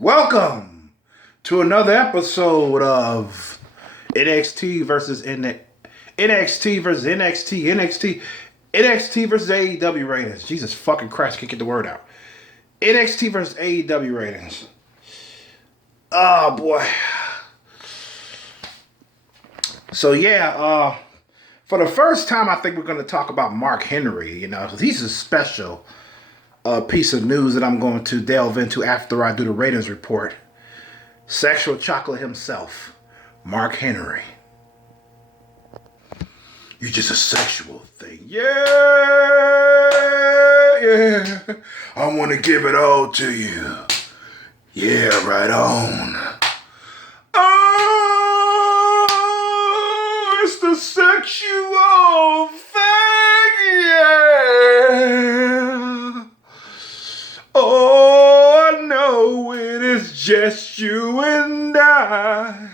Welcome to another episode of NXT versus NXT versus NXT versus AEW ratings. Jesus fucking Christ, can't get the word out. NXT versus AEW ratings. Oh boy. So yeah, for the first time, I think we're going to talk about Mark Henry. You know, he's a special piece of news that I'm going to delve into after I do the ratings report. Sexual chocolate himself, Mark Henry. You're just a sexual thing. Yeah. I want to give it all to you. Yeah, right on. Oh, it's the sexual thing. Yeah. Oh, I know it is just you and I.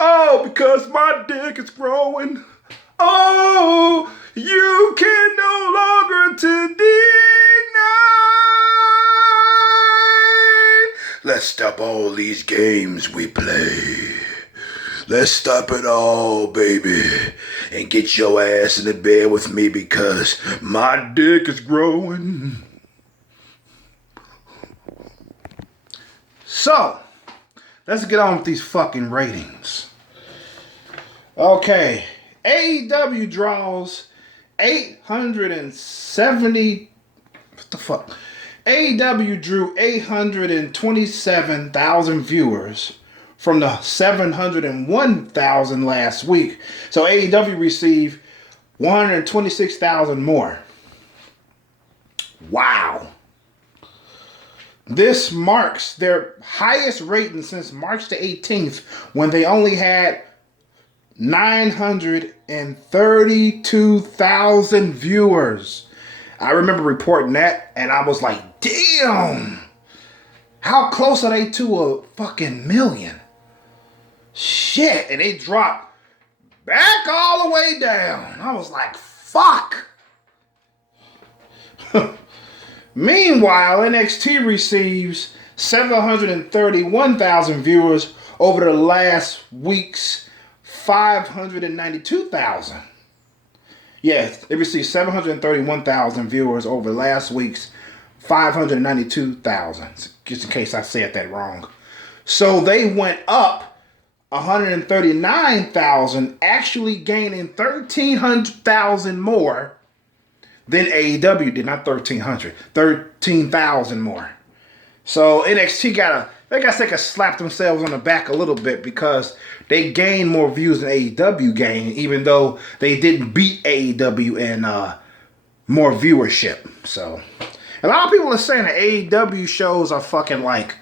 Oh, because my dick is growing. Oh, you can no longer deny. Let's stop all these games we play. Let's stop it all, baby, and get your ass in the bed with me because my dick is growing. So, let's get on with these fucking ratings. Okay, AEW draws 870... What the fuck? AEW drew 827,000 viewers from the 701,000 last week. So AEW received 126,000 more. Wow. This marks their highest rating since March the 18th when they only had 932,000 viewers. I remember reporting that and I was like, damn, how close are they to a fucking million? Shit, and they dropped back all the way down. I was like, fuck. Meanwhile, NXT receives 731,000 viewers over the last week's 592,000. Yes, they received 731,000 viewers over last week's 592,000. Just in case I said that wrong. So they went up 139,000, actually gaining 1,300,000 more than AEW did. Not 1,300, 13,000 more. So NXT they got to take a slap themselves on the back a little bit because they gained more views than AEW gained, even though they didn't beat AEW in more viewership. So a lot of people are saying that AEW shows are fucking like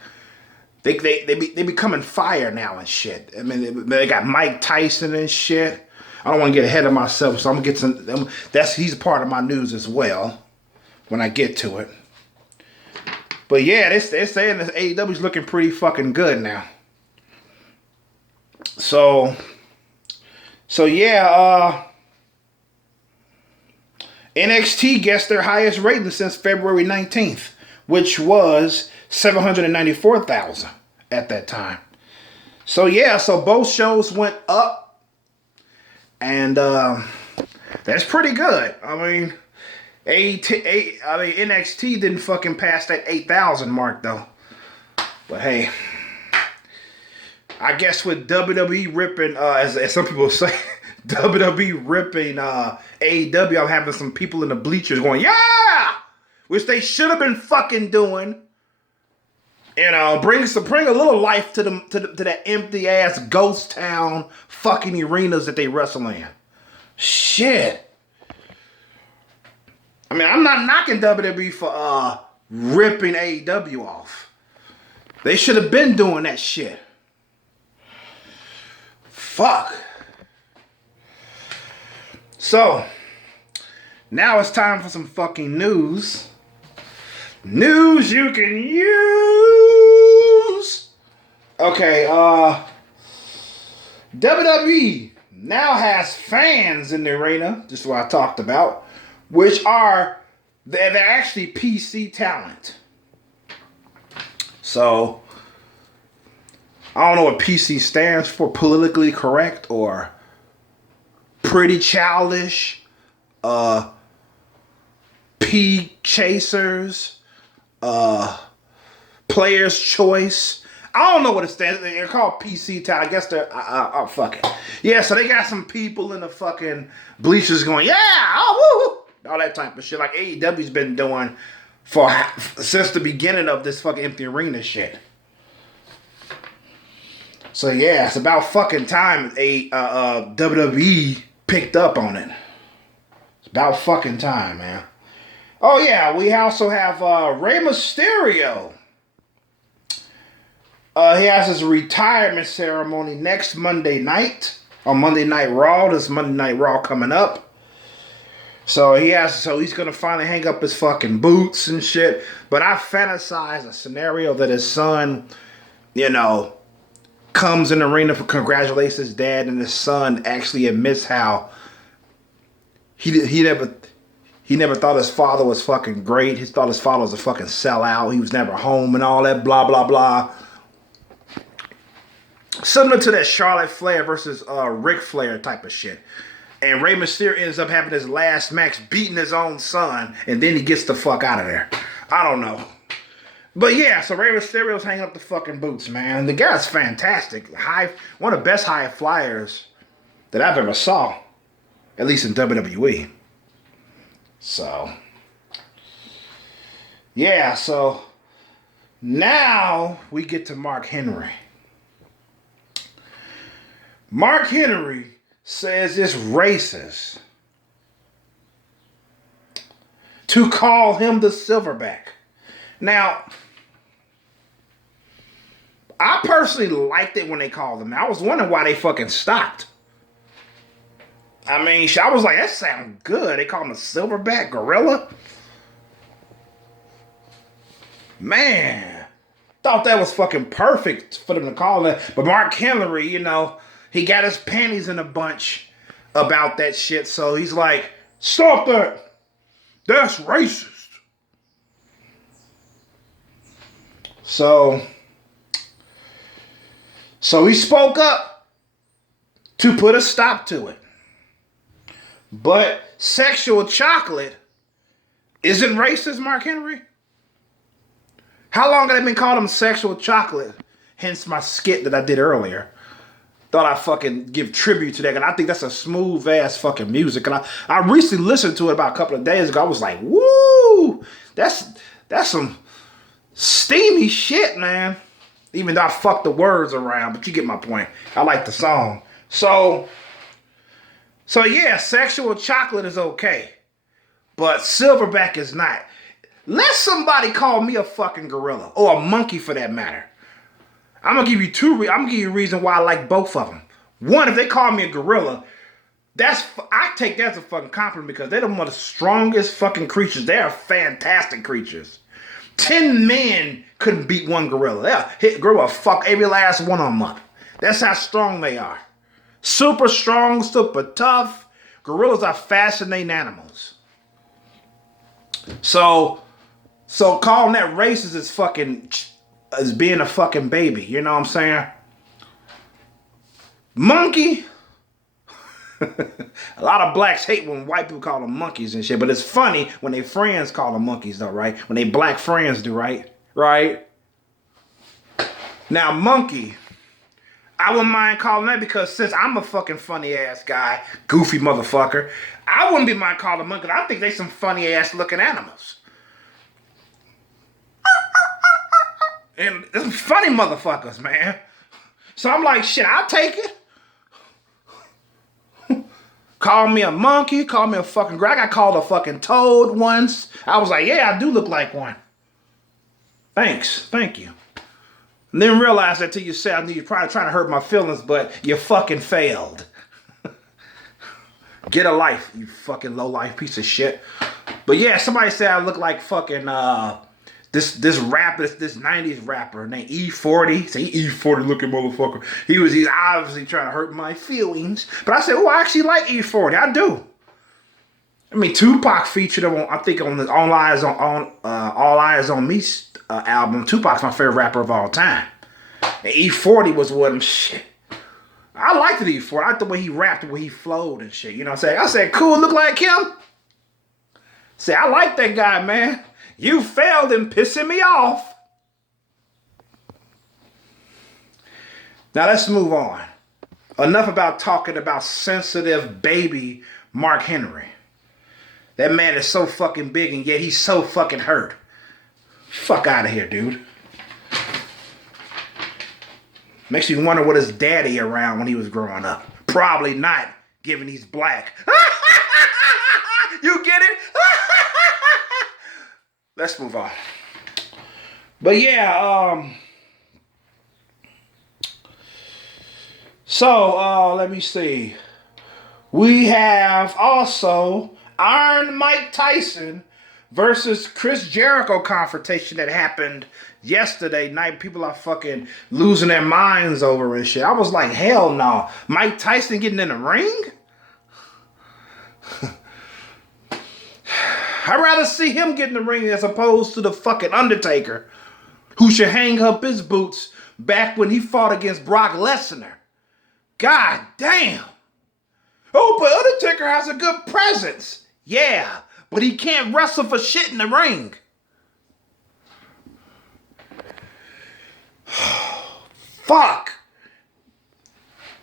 they becoming fire now and shit. I mean, they got Mike Tyson and shit. I don't want to get ahead of myself, so I'm gonna get some. He's a part of my news as well when I get to it. But yeah, they're saying that AEW's looking pretty fucking good now. So yeah, NXT gets their highest rating since February 19th, which was 794,000 at that time. So yeah, so both shows went up. And that's pretty good. I mean, NXT didn't fucking pass that 8,000 mark though. But hey, I guess with WWE ripping, as some people say, WWE ripping AEW, I'm having some people in the bleachers going, yeah, which they should have been fucking doing. You know, bring a little life to that empty ass ghost town fucking arenas that they wrestle in. Shit. I mean, I'm not knocking WWE for ripping AEW off. They should have been doing that shit. Fuck. So, now it's time for some fucking news. News you can use. Okay, WWE now has fans in the arena, just what I talked about, which they're actually PC talent. So I don't know what PC stands for, politically correct or pretty childish, P chasers, player's choice. I don't know what it stands for. They're called PC time. I guess they're, oh, fuck it. Yeah, so they got some people in the fucking bleachers going, yeah, oh, woo, all that type of shit. Like AEW's been doing since the beginning of this fucking empty arena shit. So yeah, it's about fucking time WWE picked up on it. It's about fucking time, man. Oh yeah, we also have Rey Mysterio. He has his retirement ceremony next Monday night on Monday Night Raw. This Monday Night Raw coming up. So he's gonna finally hang up his fucking boots and shit. But I fantasize a scenario that his son, comes in the arena for congratulates his dad, and his son actually admits how he never thought his father was fucking great. He thought his father was a fucking sellout. He was never home and all that blah blah blah. Similar to that Charlotte Flair versus Ric Flair type of shit. And Rey Mysterio ends up having his last match beating his own son, and then he gets the fuck out of there. I don't know. But yeah, so Rey Mysterio's hanging up the fucking boots, man. The guy's fantastic. One of the best high flyers that I've ever saw. At least in WWE. So. Yeah, so. Now we get to Mark Henry. Mark Henry says it's racist to call him the silverback. Now, I personally liked it when they called him. I was wondering why they fucking stopped. I mean, I was like, that sounds good. They call him a silverback gorilla? Man, thought that was fucking perfect for them to call it. But Mark Henry, he got his panties in a bunch about that shit. So he's like, stop that. That's racist. So he spoke up to put a stop to it. But sexual chocolate isn't racist, Mark Henry? How long have they been calling him sexual chocolate? Hence my skit that I did earlier. Thought I'd fucking give tribute to that. And I think that's a smooth ass fucking music. And I recently listened to it about a couple of days ago. I was like, woo! That's some steamy shit, man. Even though I fucked the words around, but you get my point. I like the song. So yeah, sexual chocolate is okay. But silverback is not. Let somebody call me a fucking gorilla. Or a monkey for that matter. I'm going to give you a reason why I like both of them. One, if they call me a gorilla, I take that as a fucking compliment because they're one of the strongest fucking creatures. They are fantastic creatures. 10 men couldn't beat one gorilla. They'll hit gorilla fuck every last one of them up. That's how strong they are. Super strong, super tough. Gorillas are fascinating animals. So calling that racist is fucking as being a fucking baby. You know what I'm saying? Monkey. A lot of blacks hate when white people call them monkeys and shit, but it's funny when their friends call them monkeys though, right? When they black friends do, right? Right? Now, monkey, I wouldn't mind calling that because since I'm a fucking funny ass guy, goofy motherfucker, I wouldn't be mind calling monkey. I think they some funny ass looking animals. And they're some funny motherfuckers, man. So I'm like, shit, I'll take it. Call me a monkey, call me a fucking I got called a fucking toad once. I was like, yeah, I do look like one. Thanks, thank you. And then realize that to yourself, you're probably trying to hurt my feelings, but you fucking failed. Get a life, you fucking low life piece of shit. But yeah, somebody said I look like fucking this rapper, this 90s rapper named E40. Say E40 looking motherfucker. He's obviously trying to hurt my feelings. But I said, oh, I actually like E40. I do. I mean, Tupac featured him on, I think, on the All Eyes on Me album. Tupac's my favorite rapper of all time. And E40 was with him. Shit. I liked the E40. I liked the way he rapped, the way he flowed and shit. You know what I'm saying? I said, cool, look like him. Say, I like that guy, man. You failed in pissing me off. Now let's move on. Enough about talking about sensitive baby Mark Henry. That man is so fucking big and yet he's so fucking hurt. Fuck out of here, dude. Makes you wonder what his daddy around when he was growing up. Probably not, given he's black. You get it? Let's move on. But yeah, so let me see. We have also Iron Mike Tyson versus Chris Jericho confrontation that happened yesterday night. People are fucking losing their minds over and shit. I was like, hell no. Mike Tyson getting in the ring? I'd rather see him get in the ring as opposed to the fucking Undertaker, who should hang up his boots back when he fought against Brock Lesnar. God damn. Oh, but Undertaker has a good presence. Yeah, but he can't wrestle for shit in the ring. Fuck.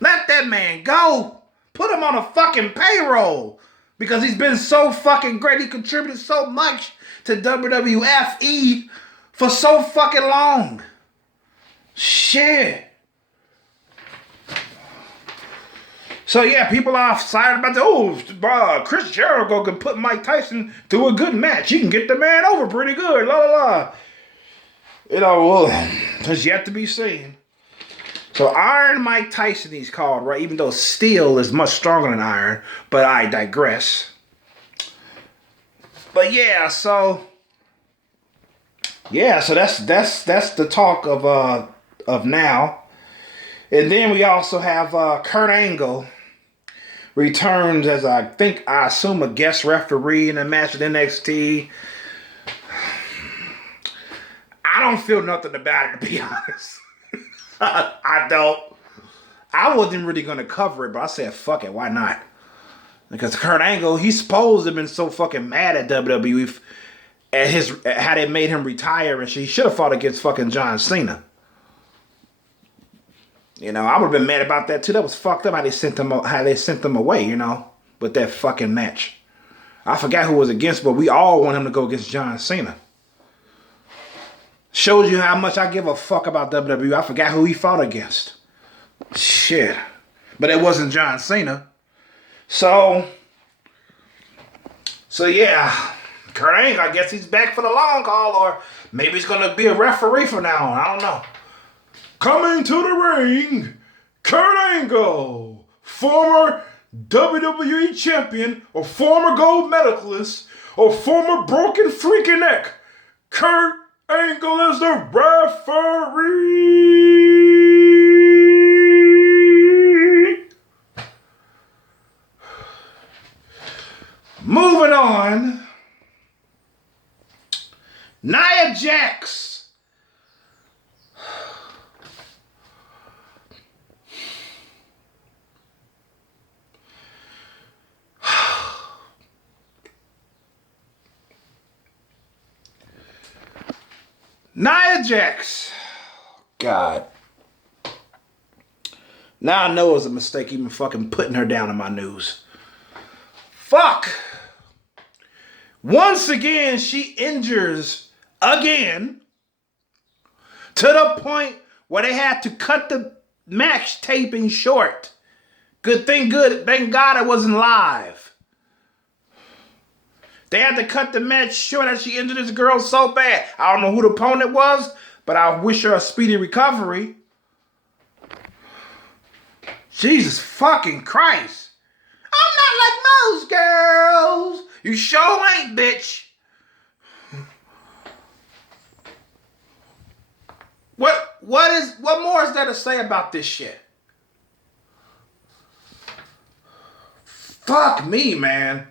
Let that man go. Put him on a fucking payroll. Because he's been so fucking great. He contributed so much to WWFE for so fucking long. Shit. So yeah, people are excited about Chris Jericho can put Mike Tyson through a good match. He can get the man over pretty good. La la la. You know, well, it's yet to be seen. So Iron Mike Tyson he's called, right? Even though steel is much stronger than iron, but I digress. But yeah, so that's the talk of now. And then we also have Kurt Angle returns as I assume a guest referee in a match at NXT. I don't feel nothing about it, to be honest. I don't. I wasn't really going to cover it, but I said, fuck it, why not? Because Kurt Angle, he's supposed to have been so fucking mad at WWE at how they made him retire, and he should have fought against fucking John Cena. You know, I would have been mad about that too. That was fucked up how they sent them away, you know, with that fucking match. I forgot who was against, but we all want him to go against John Cena. Shows you how much I give a fuck about WWE. I forgot who he fought against. Shit. But it wasn't John Cena. So yeah. Kurt Angle, I guess he's back for the long haul, or maybe he's going to be a referee from now on. I don't know. Coming to the ring, Kurt Angle, former WWE champion, or former gold medalist, or former broken freaking neck. Kurt Angle is the referee. Moving on. Nia Jax. Nia Jax. God. Now I know it was a mistake even fucking putting her down in my news. Fuck. Once again, she injures again to the point where they had to cut the match taping short. Thank God it wasn't live. They had to cut the match short as she injured this girl so bad. I don't know who the opponent was, but I wish her a speedy recovery. Jesus fucking Christ. I'm not like most girls. You sure ain't, bitch. What more is there to say about this shit? Fuck me, man.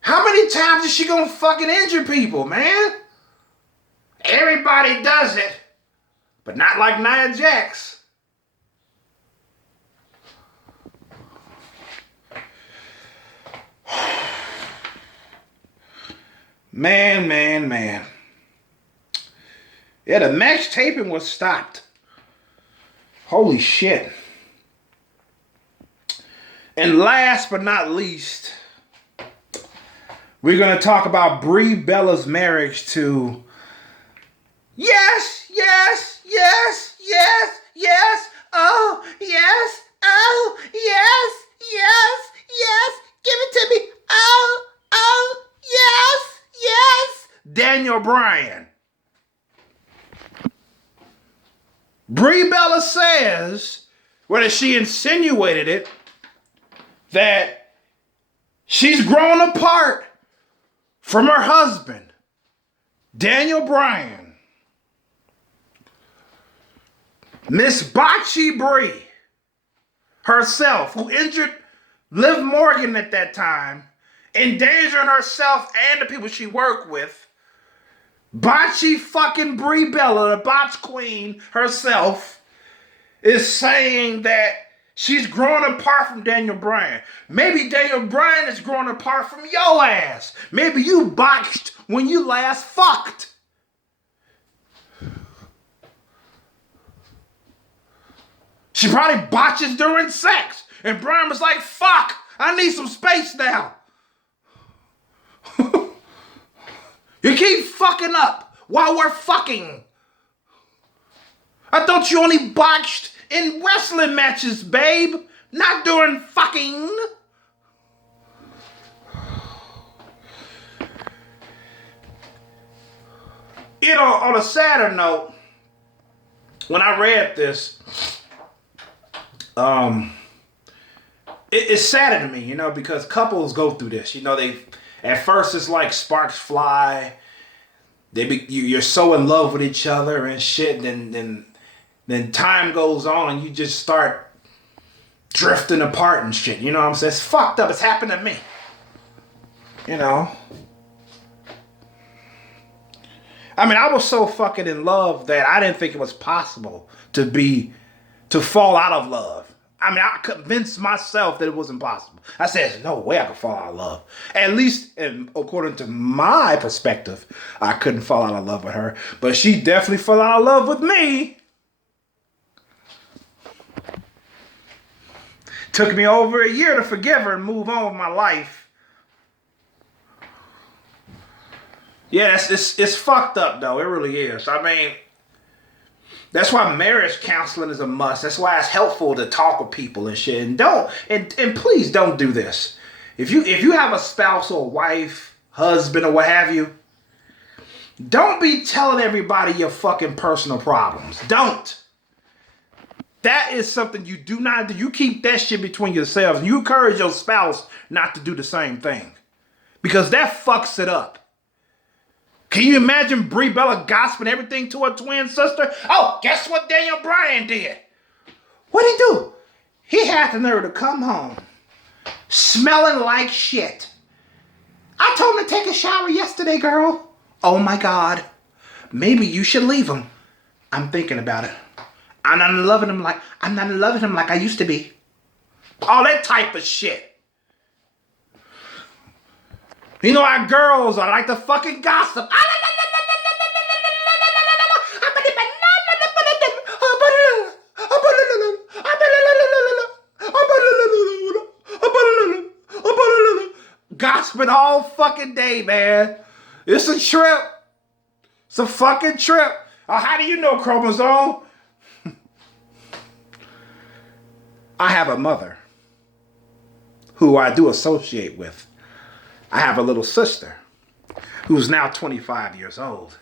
How many times is she gonna fucking injure people, man? Everybody does it. but not like Nia Jax. Man. Yeah, the match taping was stopped. Holy shit. And last but not least, we're going to talk about Brie Bella's marriage to yes, oh, yes, give it to me, yes, Daniel Bryan. Brie Bella says, whether she insinuated it, that she's grown apart from her husband, Daniel Bryan. Miss Bocce Brie herself, who injured Liv Morgan at that time, endangering herself and the people she worked with, Bocce fucking Brie Bella, the botch queen herself, is saying that she's growing apart from Daniel Bryan. Maybe Daniel Bryan is growing apart from your ass. Maybe you botched when you last fucked. She probably botches during sex. And Bryan was like, fuck, I need some space now. You keep fucking up while we're fucking. I thought you only botched in wrestling matches, babe. Not during fucking. You know, on a sadder note, when I read this, it's sadder to me, you know, because couples go through this. You know, at first it's like sparks fly. You're so in love with each other and shit. Then time goes on and you just start drifting apart and shit. You know what I'm saying? It's fucked up. It's happened to me. You know. I mean, I was so fucking in love that I didn't think it was possible to fall out of love. I mean, I convinced myself that it was impossible. I said, there's no way I could fall out of love. At least, according to my perspective, I couldn't fall out of love with her. But she definitely fell out of love with me. Took me over a year to forgive her and move on with my life. Yeah, it's fucked up, though. It really is. I mean, that's why marriage counseling is a must. That's why it's helpful to talk with people and shit. And please don't do this. If you have a spouse or a wife, husband or what have you, don't be telling everybody your fucking personal problems. Don't. That is something you do not do. You keep that shit between yourselves. And you encourage your spouse not to do the same thing. Because that fucks it up. Can you imagine Brie Bella gossiping everything to her twin sister? Oh, guess what Daniel Bryan did? What'd he do? He had the nerve to come home smelling like shit. I told him to take a shower yesterday, girl. Oh my God. Maybe you should leave him. I'm thinking about it. I'm not loving him like I used to be. All that type of shit. You know our girls are like to fucking gossip. Gossiping all fucking day, man. It's a trip. It's a fucking trip. How do you know, Chromosome? I have a mother who I do associate with. I have a little sister who's now 25 years old.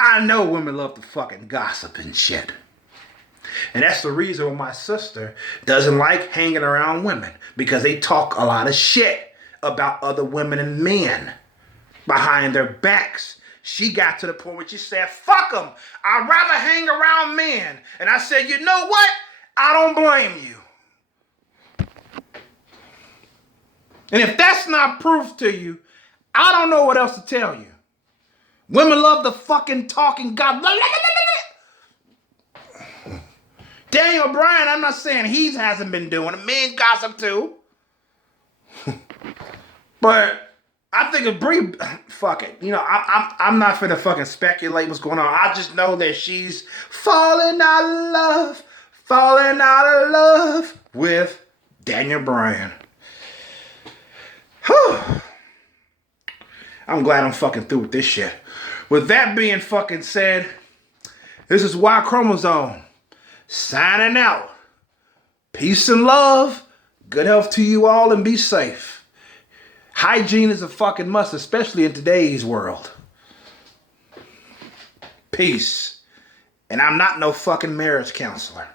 I know women love to fucking gossip and shit. And that's the reason why my sister doesn't like hanging around women. Because they talk a lot of shit about other women and men behind their backs. She got to the point where she said, fuck them. I'd rather hang around men. And I said, you know what? I don't blame you. And if that's not proof to you, I don't know what else to tell you. Women love the fucking talking God. Daniel Bryan, I'm not saying he hasn't been doing it. Men gossip too. But I think of Brie, fuck it. You know, I'm not finna fucking speculate what's going on. I just know that she's falling out of love with Daniel Bryan. Whew. I'm glad I'm fucking through with this shit. With that being fucking said, this is Y Chromosome signing out. Peace and love. Good health to you all and be safe. Hygiene is a fucking must, especially in today's world. Peace. And I'm not no fucking marriage counselor.